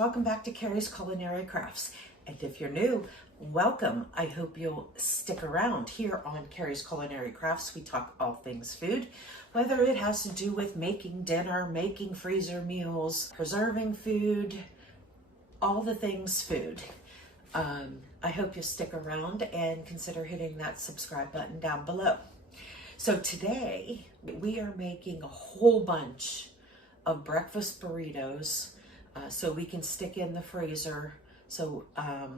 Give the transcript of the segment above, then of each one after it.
welcome back to Carrie's Culinary Crafts. And if you're new, welcome. I hope you'll stick around. Here on Carrie's Culinary Crafts, we talk all things food, whether it has to do with making dinner, making freezer meals, preserving food, all the things food. I hope you'll stick around and consider hitting that subscribe button down below. So today we are making a whole bunch of breakfast burritos so we can stick in the freezer. So I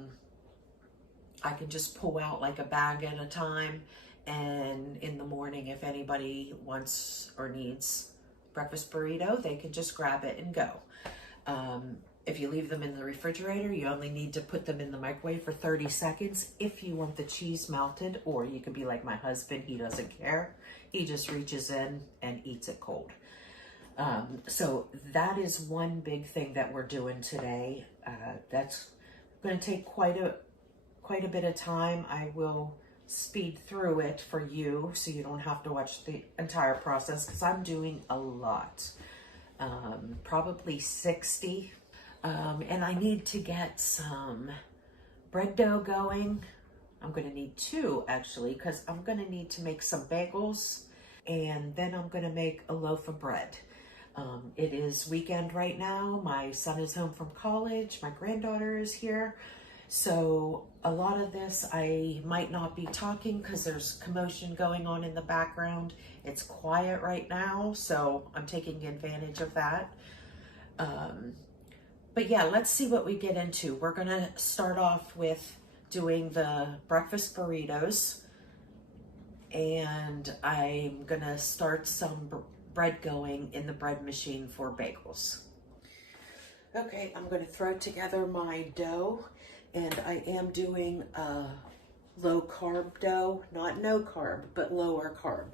can just pull out like a bag at a time, and in the morning, if anybody wants or needs breakfast burrito, they can just grab it and go. If you leave them in the refrigerator, you only need to put them in the microwave for 30 seconds if you want the cheese melted, or you could be like my husband, he doesn't care. He just reaches in and eats it cold. So that is one big thing that we're doing today. That's going to take quite a bit of time. I will speed through it for you so you don't have to watch the entire process, because I'm doing a lot, probably 60. And I need to get some bread dough going. I'm going to need two, actually, because I'm going to need to make some bagels, and then I'm going to make a loaf of bread. It is weekend right now. My son is home from college. My granddaughter is here. So a lot of this I might not be talking because there's commotion going on in the background. It's quiet right now, so I'm taking advantage of that. But yeah, let's see what we get into. We're gonna start off with doing the breakfast burritos, and I'm gonna start some bread going in the bread machine for bagels. Okay, I'm gonna throw together my dough, and I am doing a low carb dough, not no carb, but lower carb.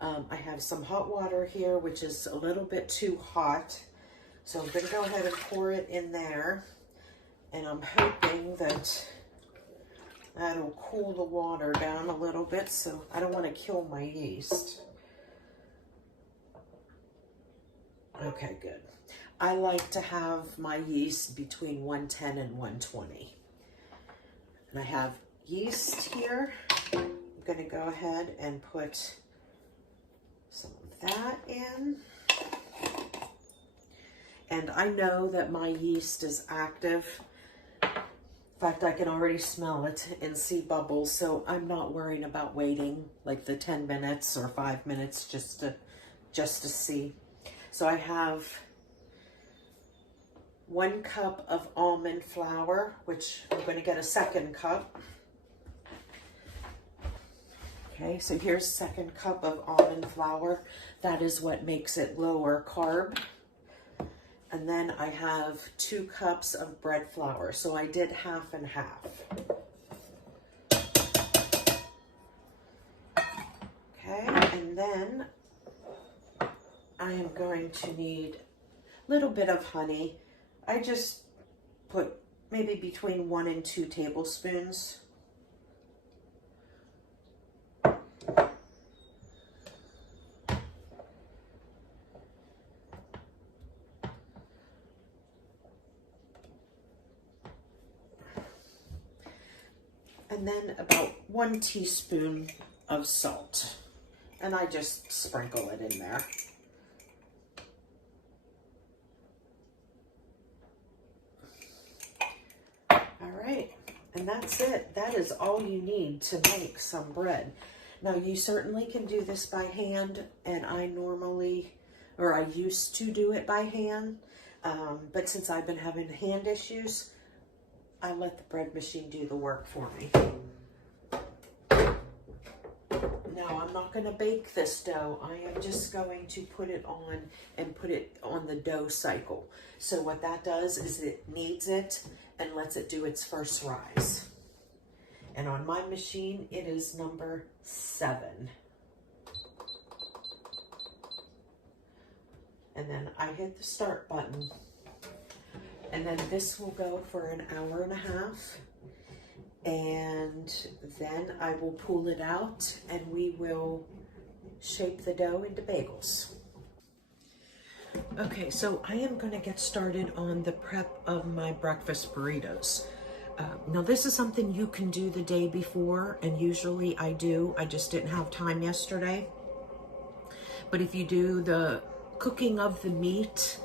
I have some hot water here, which is a little bit too hot. So I'm going to go ahead and pour it in there, and I'm hoping that that'll cool the water down a little bit, so I don't want to kill my yeast. Okay, good. I like to have my yeast between 110 and 120. And I have yeast here. I'm going to go ahead and put some of that in. And I know that my yeast is active. In fact, I can already smell it and see bubbles, so I'm not worrying about waiting like the 10 minutes or 5 minutes just to see. So I have 1 cup of almond flour, which I'm going to get a second cup. Okay, so here's 2nd cup of almond flour. That is what makes it lower carb. And then I have 2 cups of bread flour. So I did half and half. Okay, and then I am going to need a little bit of honey. I just put maybe between 1 and 2 tablespoons. And then about 1 teaspoon of salt. And I just sprinkle it in there. All right, and that's it. That is all you need to make some bread. Now, you certainly can do this by hand, and I used to do it by hand, but since I've been having hand issues, I let the bread machine do the work for me. Now, I'm not going to bake this dough. I am just going to put it on and put it on the dough cycle. So what that does is it kneads it and lets it do its first rise. And on my machine, it is number 7. And then I hit the start button. And then this will go for an hour and a half. And then I will pull it out and we will shape the dough into bagels. Okay, so I am going to get started on the prep of my breakfast burritos. Now this is something you can do the day before, and usually I do. I just didn't have time yesterday. But if you do the cooking of the meat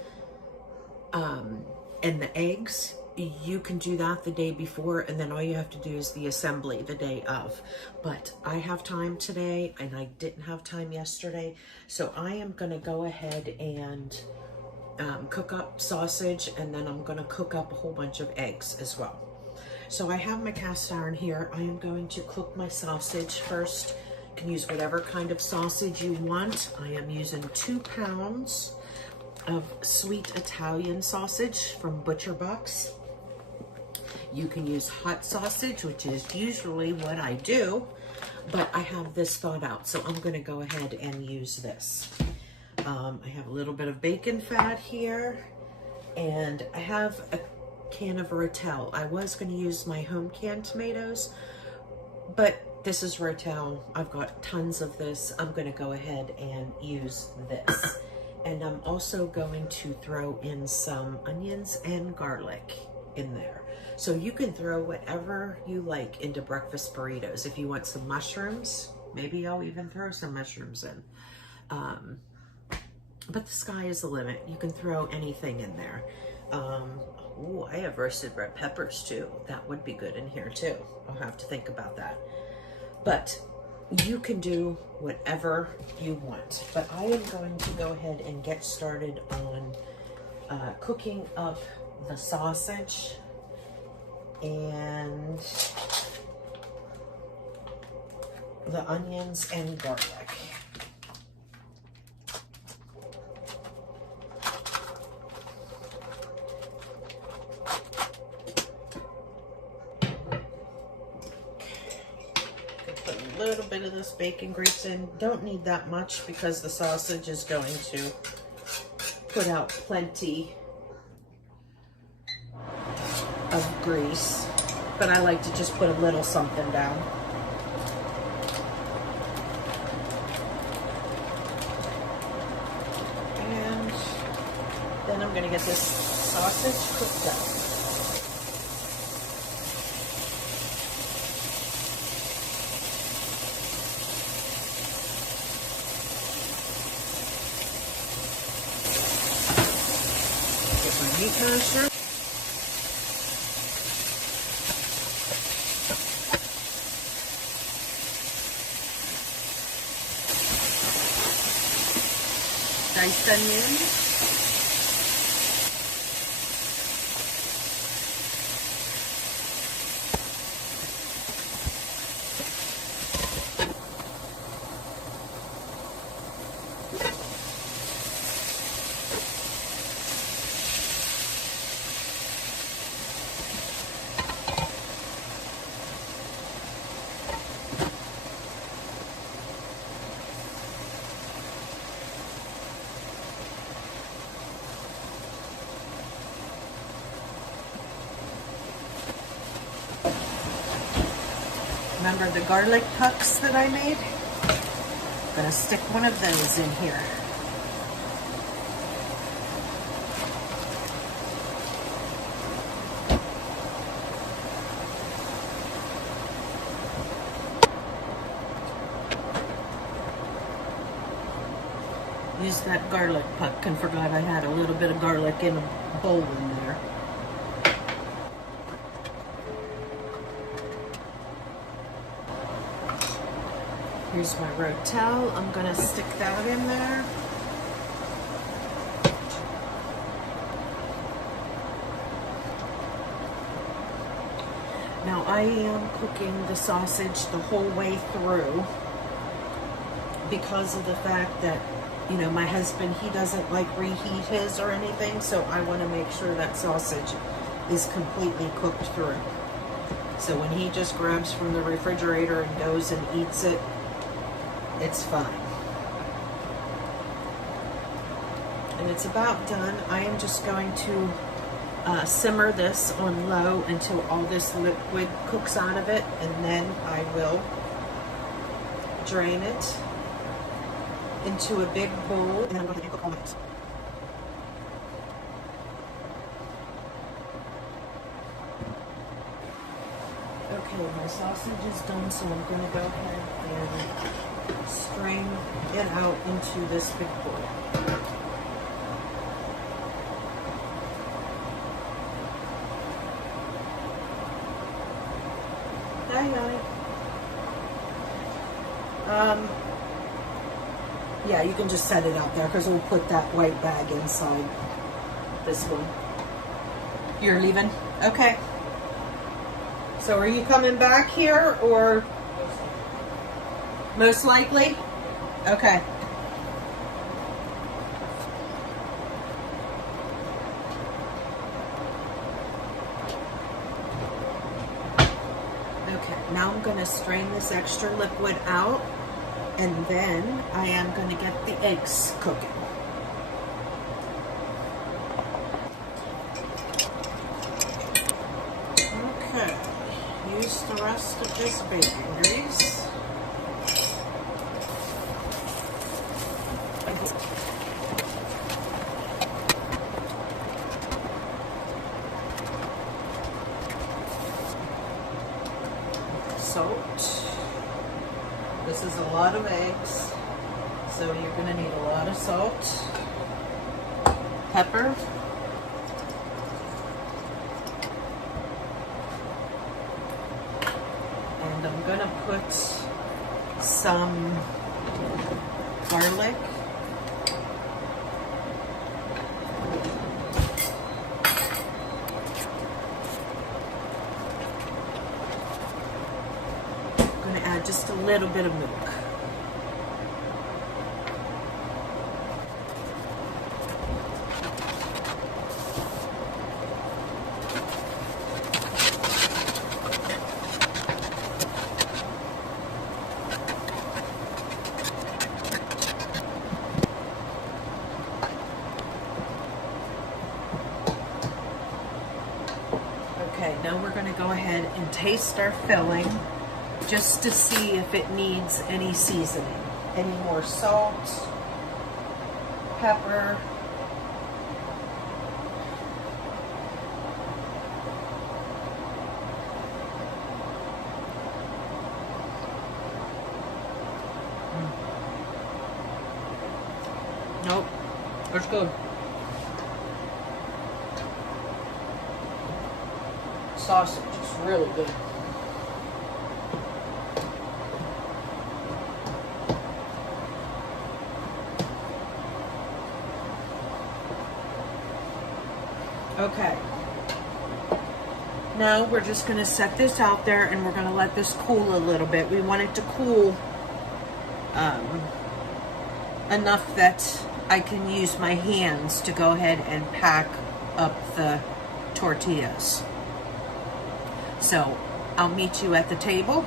and the eggs, you can do that the day before, and then all you have to do is the assembly the day of. But I have time today, and I didn't have time yesterday, so I am going to go ahead and cook up sausage, and then I'm going to cook up a whole bunch of eggs as well. So I have my cast iron here. I am going to cook my sausage first. You can use whatever kind of sausage you want. I am using 2 pounds of sweet Italian sausage from Butcher Box. You can use hot sausage, which is usually what I do, but I have this thawed out, so I'm going to go ahead and use this. I have a little bit of bacon fat here, and I have a can of Rotel. I was going to use my home canned tomatoes, but this is Rotel. I've got tons of this. I'm going to go ahead and use this. And I'm also going to throw in some onions and garlic in there. So you can throw whatever you like into breakfast burritos. If you want some mushrooms, maybe I'll even throw some mushrooms in. But the sky is the limit. You can throw anything in there. Ooh, I have roasted red peppers too. That would be good in here too. I'll have to think about that. But you can do whatever you want. But I am going to go ahead and get started on cooking up the sausage and the onions and garlic. A little bit of this bacon grease in. Don't need that much because the sausage is going to put out plenty of grease, but I like to just put a little something down. And then I'm going to get this sausage cooked up. Meat masher. Diced onions. Remember the garlic pucks that I made? I'm gonna stick one of those in here. Use that garlic puck and forgot I had a little bit of garlic in a bowl in there. Here's my Rotel. I'm gonna stick that in there. Now I am cooking the sausage the whole way through because of the fact that, you know, my husband, he doesn't like reheat his or anything, so I want to make sure that sausage is completely cooked through. So when he just grabs from the refrigerator and goes and eats it, it's fine. And it's about done. I am just going to simmer this on low until all this liquid cooks out of it, and then I will drain it into a big bowl, and I'm going to cook all of it. Okay, my sausage is done, so I'm going to go ahead and strain it out into this big bowl. Hi. Yeah, you can just set it out there because we'll put that white bag inside this one. You're leaving? Okay. So are you coming back here or? Most likely? Okay. Okay, now I'm going to strain this extra liquid out, and then I am going to get the eggs cooking. Okay, use the rest of this bacon grease. Salt. This is a lot of eggs, so you're going to need a lot of salt. Pepper. And I'm going to put some garlic. Just a little bit of milk. Okay, now we're going to go ahead and taste our filling, just to see if it needs any seasoning. Any more salt, pepper. Nope, that's good. Sausage is really good. Okay, now we're just going to set this out there and we're going to let this cool a little bit. We want it to cool enough that I can use my hands to go ahead and pack up the tortillas. So I'll meet you at the table.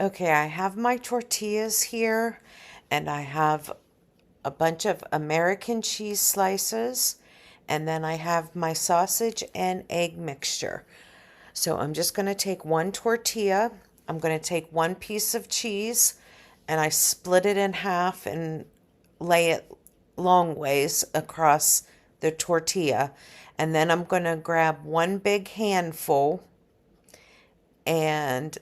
Okay, I have my tortillas here, and I have a bunch of American cheese slices, and then I have my sausage and egg mixture. So I'm just going to take one tortilla, I'm going to take one piece of cheese, and I split it in half and lay it long ways across the tortilla. And then I'm going to grab one big handful and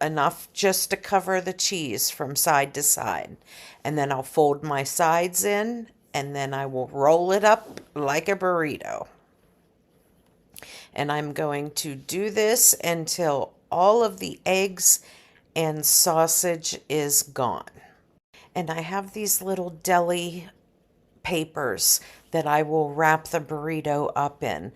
enough just to cover the cheese from side to side. And then I'll fold my sides in, and then I will roll it up like a burrito. And I'm going to do this until all of the eggs and sausage is gone. And I have these little deli papers that I will wrap the burrito up in.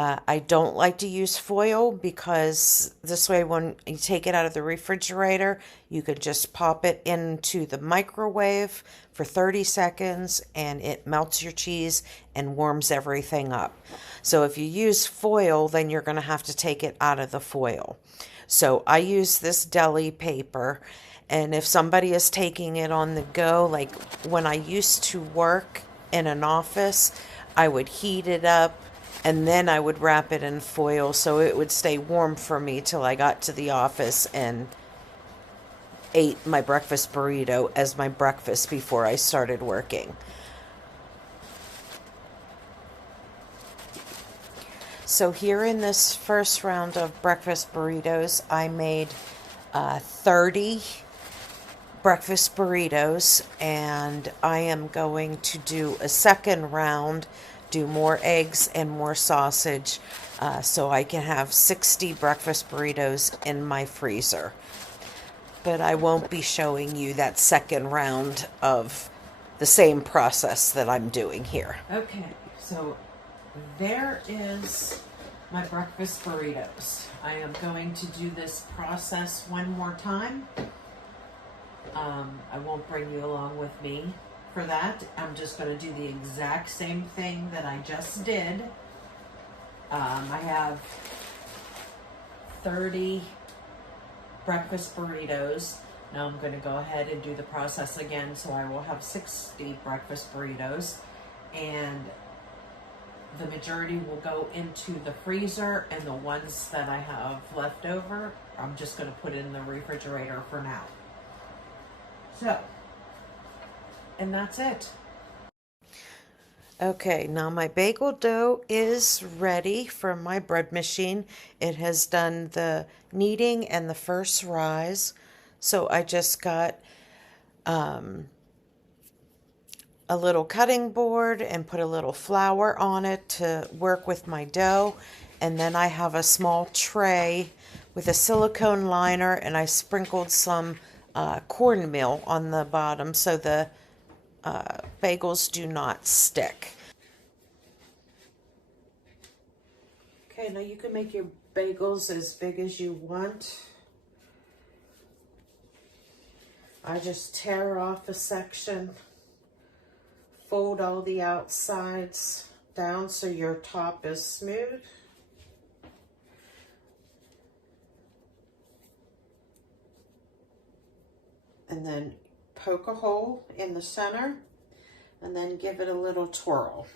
I don't like to use foil because this way when you take it out of the refrigerator, you can just pop it into the microwave for 30 seconds and it melts your cheese and warms everything up. So if you use foil, then you're going to have to take it out of the foil. So I use this deli paper, And if somebody is taking it on the go, like when I used to work in an office, I would heat it up and then I would wrap it in foil so it would stay warm for me till I got to the office and ate my breakfast burrito as my breakfast before I started working. So here in this first round of breakfast burritos, I made 30 breakfast burritos, and I am going to do a second round, do more eggs and more sausage, so I can have 60 breakfast burritos in my freezer. But I won't be showing you that second round of the same process that I'm doing here. Okay, so there is my breakfast burritos. I am going to do this process one more time. I won't bring you along with me for that. I'm just going to do the exact same thing that I just did. I have 30 breakfast burritos. Now I'm going to go ahead and do the process again, so I will have 60 breakfast burritos, and the majority will go into the freezer, and the ones that I have left over, I'm just going to put in the refrigerator for now. So, and that's it. Okay, now my bagel dough is ready from my bread machine. It has done the kneading and the first rise. So I just got a little cutting board and put a little flour on it to work with my dough. And then I have a small tray with a silicone liner, and I sprinkled some cornmeal on the bottom so the bagels do not stick. Okay, now you can make your bagels as big as you want. I just tear off a section, fold all the outsides down so your top is smooth. And then poke a hole in the center and then give it a little twirl.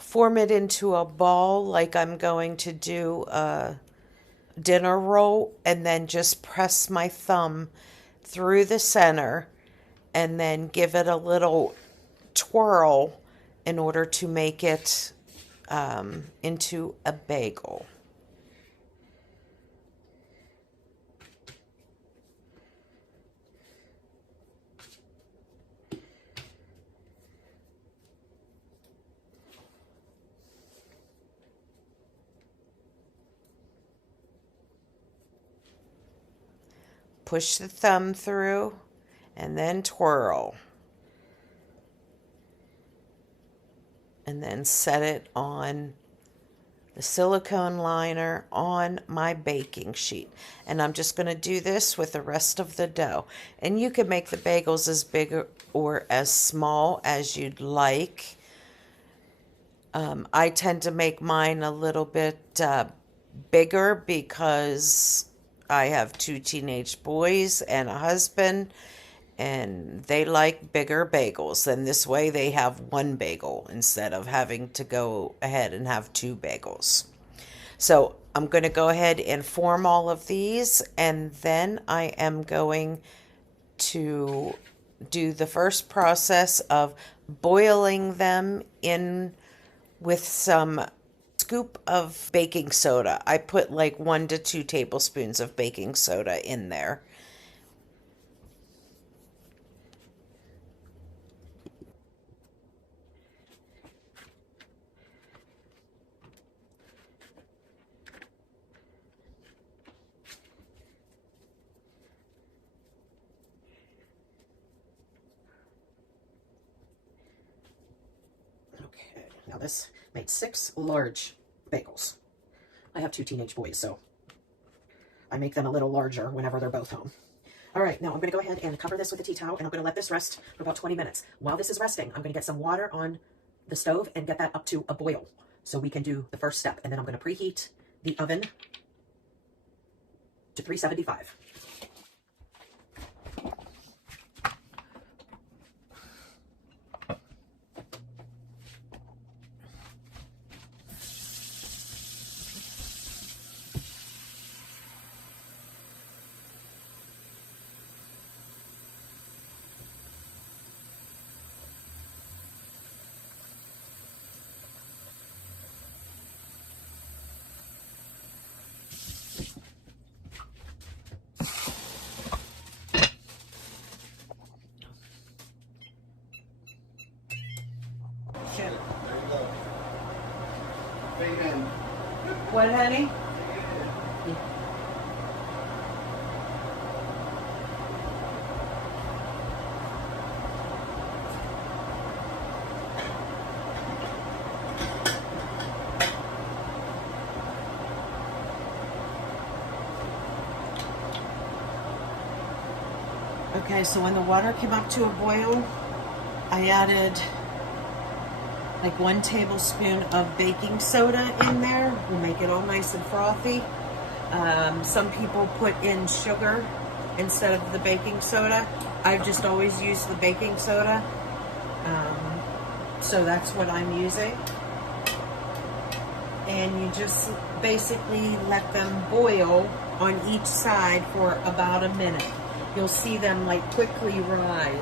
Form it into a ball like I'm going to do a dinner roll, and then just press my thumb through the center and then give it a little twirl in order to make it into a bagel. Push the thumb through and then twirl. And then set it on the silicone liner on my baking sheet. And I'm just going to do this with the rest of the dough. And you can make the bagels as big or as small as you'd like. I tend to make mine a little bit bigger because I have 2 teenage boys and a husband, and they like bigger bagels. And this way they have 1 bagel instead of having to go ahead and have 2 bagels. So I'm going to go ahead and form all of these, and then I am going to do the first process of boiling them in with some scoop of baking soda. I put like 1 to 2 tablespoons of baking soda in there. Okay, now this made 6 large bagels. I have 2 teenage boys, so I make them a little larger whenever they're both home. All right, now I'm going to go ahead and cover this with a tea towel, and I'm going to let this rest for about 20 minutes. While this is resting, I'm going to get some water on the stove and get that up to a boil so we can do the first step. And then I'm going to preheat the oven to 375. What, honey? Okay, so when the water came up to a boil, I added like 1 tablespoon of baking soda in there. We'll make it all nice and frothy. Some people put in sugar instead of the baking soda. I've just always used the baking soda. So that's what I'm using. And you just basically let them boil on each side for about a minute. You'll see them like quickly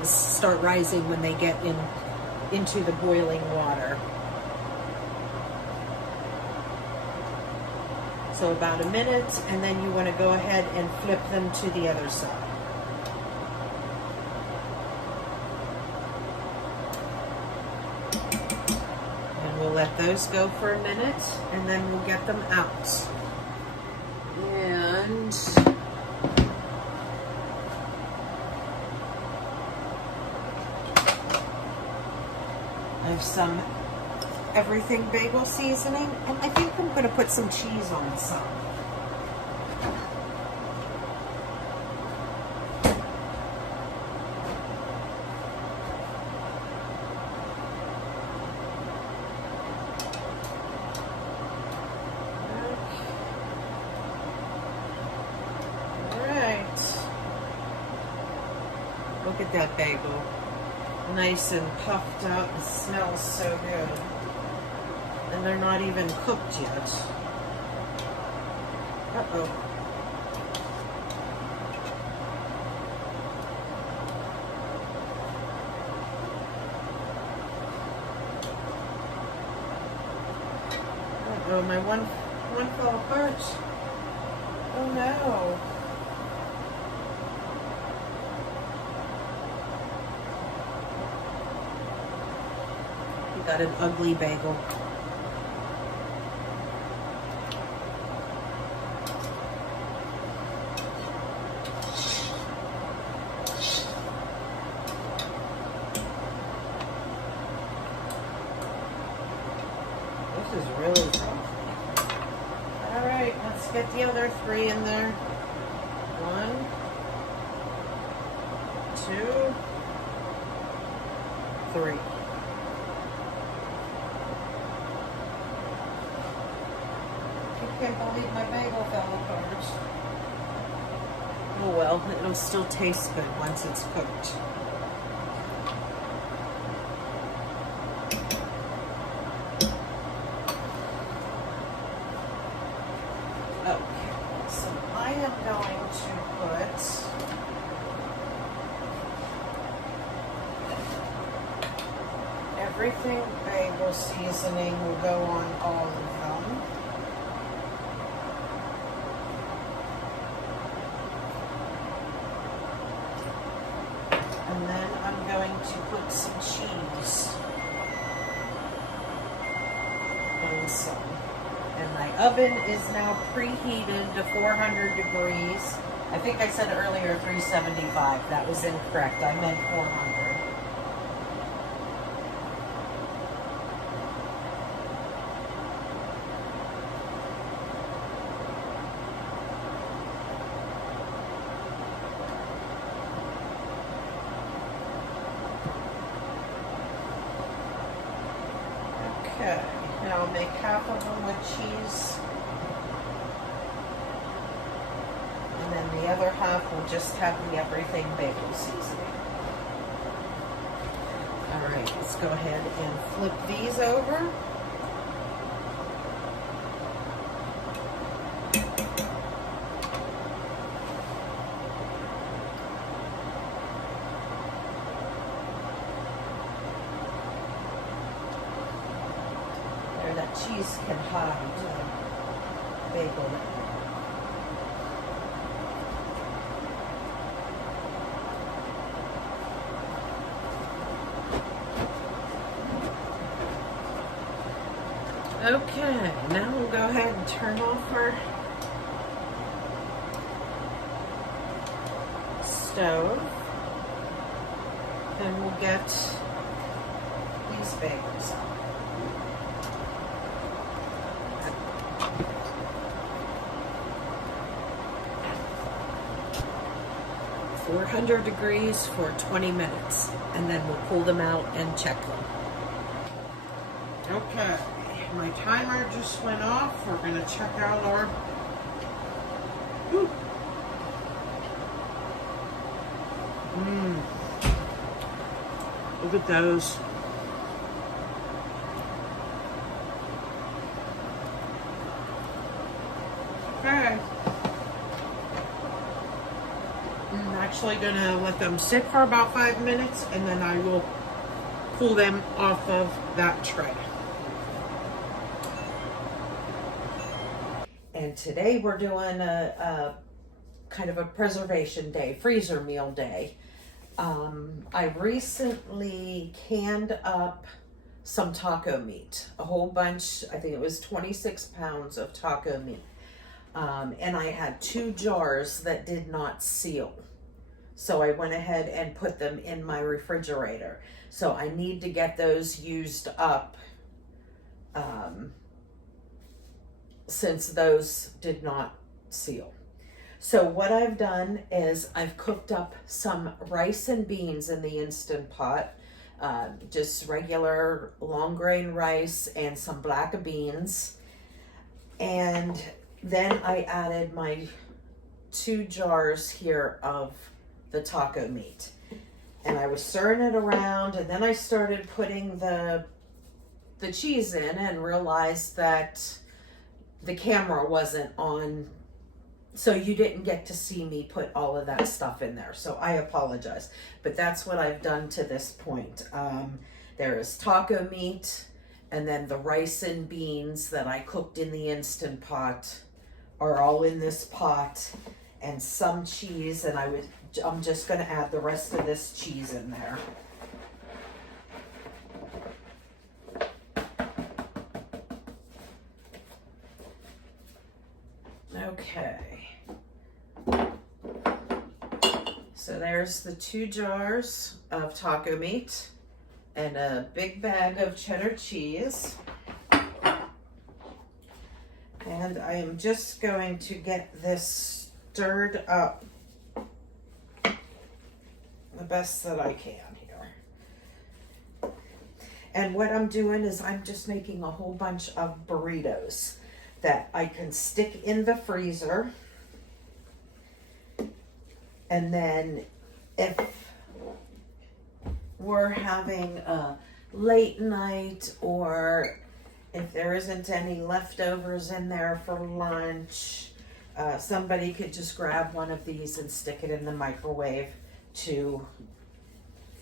start rising when they get into the boiling water. So about a minute, and then you want to go ahead and flip them to the other side. And we'll let those go for a minute, and then we'll get them out. And I have some everything bagel seasoning, and I think I'm going to put some cheese on some. All right. Look at that bagel. Nice and puffed out. It smells so good. And they're not even cooked yet. Uh-oh. Uh-oh, my one fell apart. Oh no. You got an ugly bagel. This is really rough. All right, let's get the other 3 in there. 1, 2, 3. I can't believe my bagel fell apart. Oh well, it'll still taste good once it's cooked. Okay, so I am going to put everything bagel seasoning will go on all of them. And then I'm going to put some cheese on some. And my oven is now preheated to 400 degrees. I think I said earlier 375. That was incorrect. I meant 400. I'll make half of them with cheese. And then the other half will just have the everything bagel seasoning. All right, let's go ahead and flip these over. There, that cheese can hide the bagel. Okay, now we'll go ahead and turn off our stove, and we'll get these bagels out. 400 degrees for 20 minutes, and then we'll pull them out and check them. Okay, my timer just went off. We're going to check out our... Look at those. Okay. I'm actually going to let them sit for about 5 minutes, and then I will pull them off of that tray. And today we're doing a kind of a preservation day, freezer meal day. I recently canned up some taco meat, a whole bunch. I think it was 26 pounds of taco meat. And I had 2 jars that did not seal. So I went ahead and put them in my refrigerator. So I need to get those used up since those did not seal. So what I've done is I've cooked up some rice and beans in the Instant Pot, just regular long grain rice and some black beans. And then I added my 2 jars here of the taco meat. And I was stirring it around, and then I started putting the cheese in and realized that the camera wasn't on, so you didn't get to see me put all of that stuff in there. So I apologize, but that's what I've done to this point. There is taco meat, and then the rice and beans that I cooked in the Instant Pot are all in this pot, and some cheese, and I'm just going to add the rest of this cheese in there. Okay. So there's the 2 jars of taco meat and a big bag of cheddar cheese. And I am just going to get this stirred up the best that I can here. And what I'm doing is I'm just making a whole bunch of burritos that I can stick in the freezer. And then if we're having a late night, or if there isn't any leftovers in there for lunch, somebody could just grab one of these and stick it in the microwave to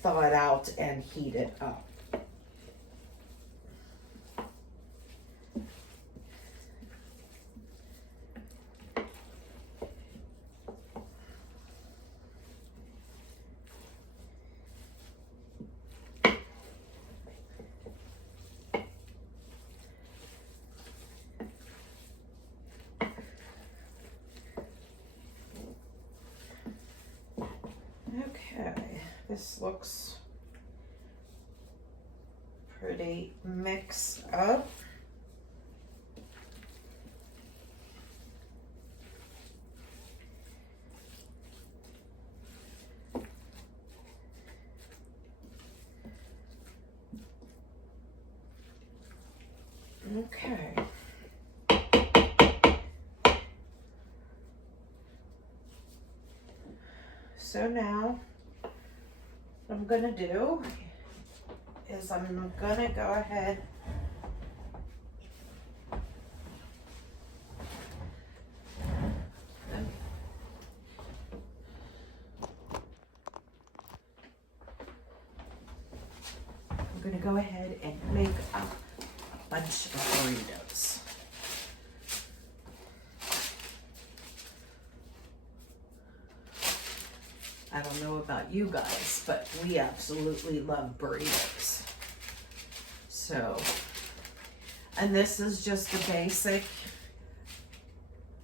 thaw it out and heat it up. Okay, this looks pretty mixed up. So now what I'm gonna do is I'm gonna go ahead and make a bunch of burritos. I don't know about you guys, but we absolutely love burritos. So, and this is just the basic,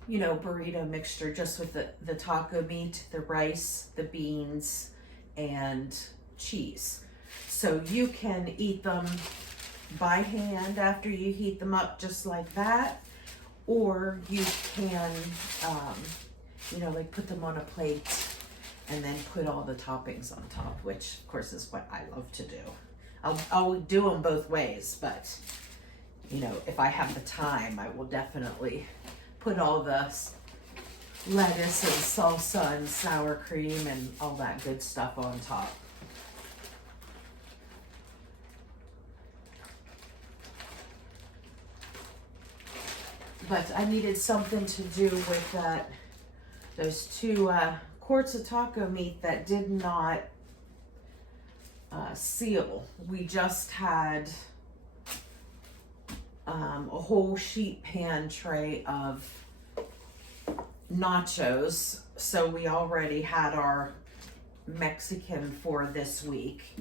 you know, burrito mixture, just with the taco meat, the rice, the beans, and cheese. So you can eat them by hand after you heat them up just like that, or you can, you know, like put them on a plate and then put all the toppings on top, which of course is what I love to do. I'll do them both ways, but you know, if I have the time, I will definitely put all the lettuce and salsa and sour cream and all that good stuff on top. But I needed something to do with that, those 2 quarts of taco meat that did not seal. We just had a whole sheet pan tray of nachos, so we already had our Mexican for this week.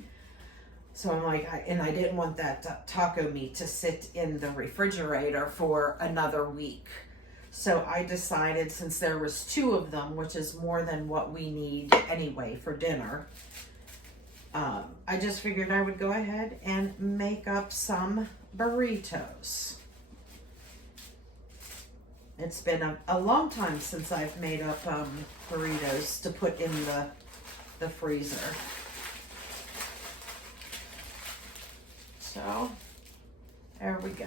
So I'm like, I didn't want that taco meat to sit in the refrigerator for another week. So I decided, since there was 2 of them, which is more than what we need anyway for dinner, I just figured I would go ahead and make up some burritos. It's been a long time since I've made up burritos to put in the freezer. So, there we go.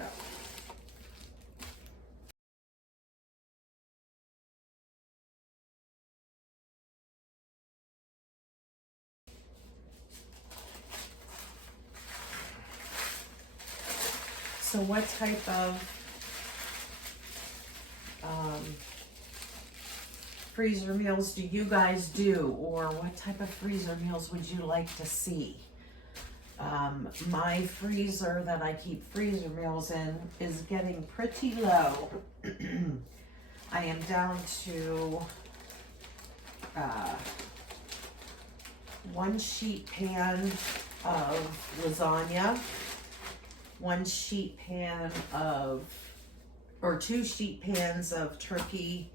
So what type of freezer meals do you guys do, or what type of freezer meals would you like to see? My freezer that I keep freezer meals in is getting pretty low. I am down to 1 sheet pan of lasagna, 1 sheet pan of, or 2 sheet pans of turkey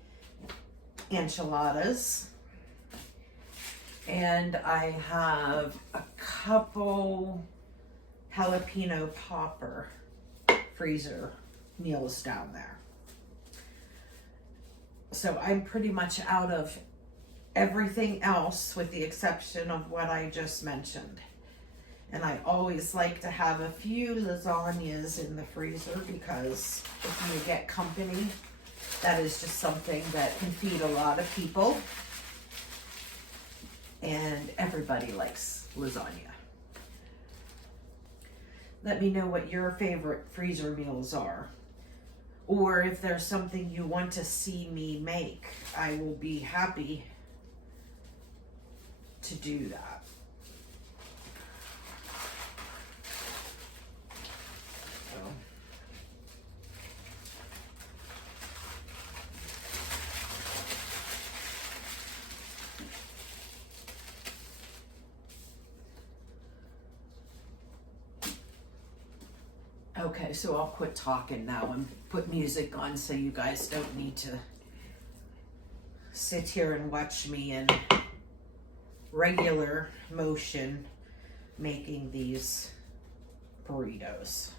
enchiladas. And I have a couple jalapeno popper freezer meals down there. So I'm pretty much out of everything else with the exception of what I just mentioned. And I always like to have a few lasagnas in the freezer, because if you get company, that is just something that can feed a lot of people. And everybody likes lasagna. Let me know what your favorite freezer meals are. Or if there's something you want to see me make, I will be happy to do that. Okay, so I'll quit talking now and put music on so you guys don't need to sit here and watch me in regular motion making these burritos.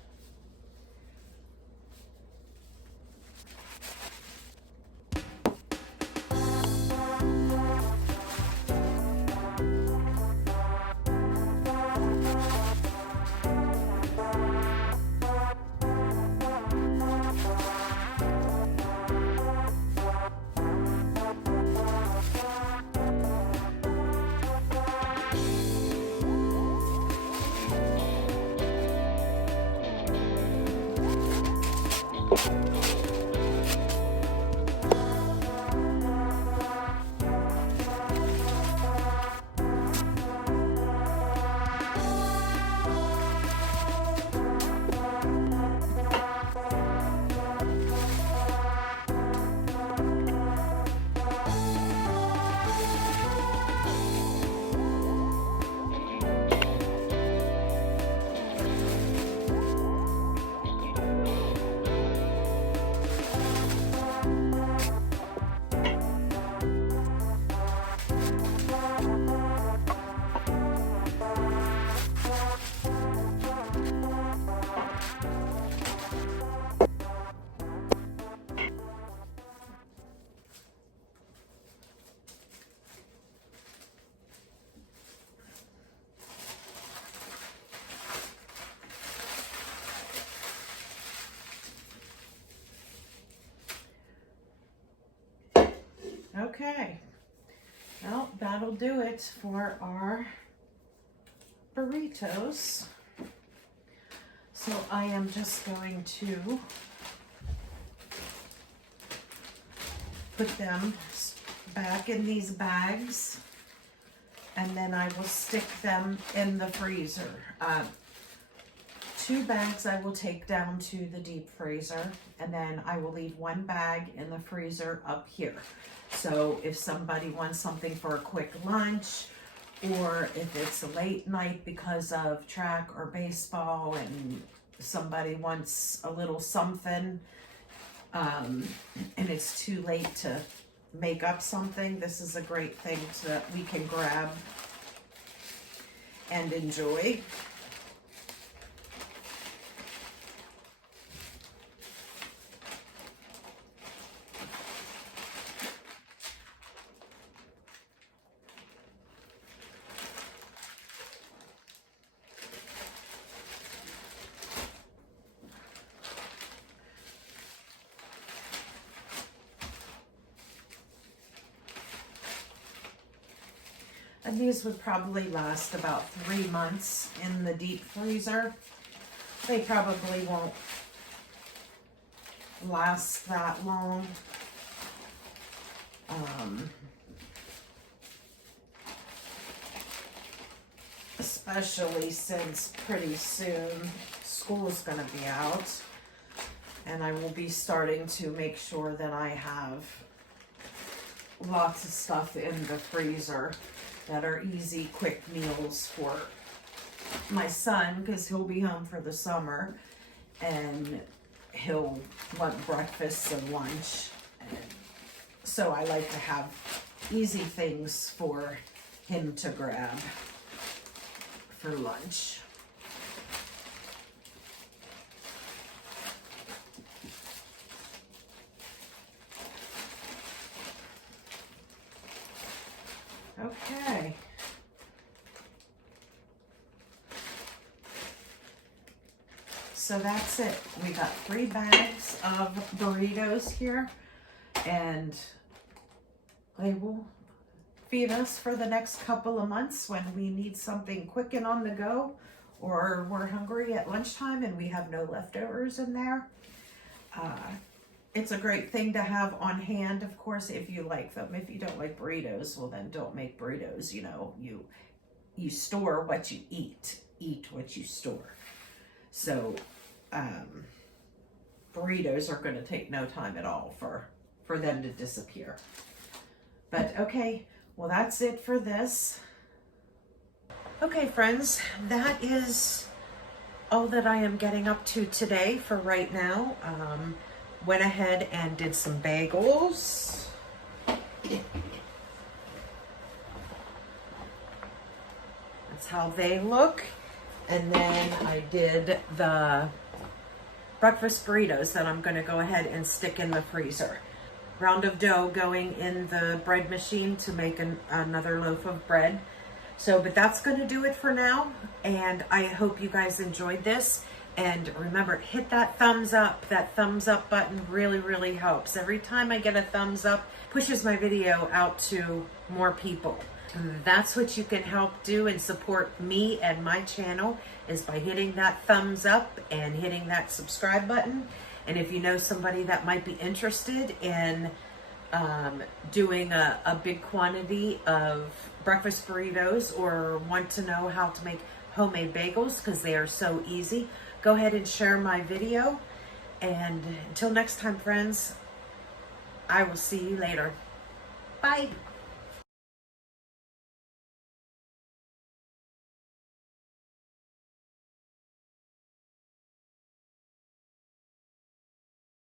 Okay, well, that'll do it for our burritos. So I am just going to put them back in these bags, and then I will stick them in the freezer. 2 bags I will take down to the deep freezer, and then I will leave 1 bag in the freezer up here. So if somebody wants something for a quick lunch, or if it's a late night because of track or baseball and somebody wants a little something, and it's too late to make up something, this is a great thing that we can grab and enjoy. And these would probably last about 3 months in the deep freezer. They probably won't last that long. Especially since pretty soon school is going to be out, and I will be starting to make sure that I have lots of stuff in the freezer that are easy, quick meals for my son, because he'll be home for the summer and he'll want breakfast and lunch. And so I like to have easy things for him to grab for lunch. Okay. So that's it. We got 3 bags of burritos here, and they will feed us for the next couple of months when we need something quick and on the go, or we're hungry at lunchtime and we have no leftovers in there. It's a great thing to have on hand, of course, if you like them. If you don't like burritos, well then don't make burritos. You know, you store what you eat what you store. So burritos are going to take no time at all for them to disappear. But okay, well, that's it for this. Okay, friends, that is all that I am getting up to today for right now. Went ahead and did some bagels. That's how they look. And then I did the breakfast burritos that I'm going to go ahead and stick in the freezer. Round of dough going in the bread machine to make another loaf of bread. So, but that's going to do it for now. And I hope you guys enjoyed this. And remember, hit that thumbs up. That thumbs up button really, really helps. Every time I get a thumbs up, pushes my video out to more people. And that's what you can help do and support me and my channel, is by hitting that thumbs up and hitting that subscribe button. And if you know somebody that might be interested in doing a big quantity of breakfast burritos, or want to know how to make homemade bagels because they are so easy, go ahead and share my video. And until next time, friends, I will see you later. Bye.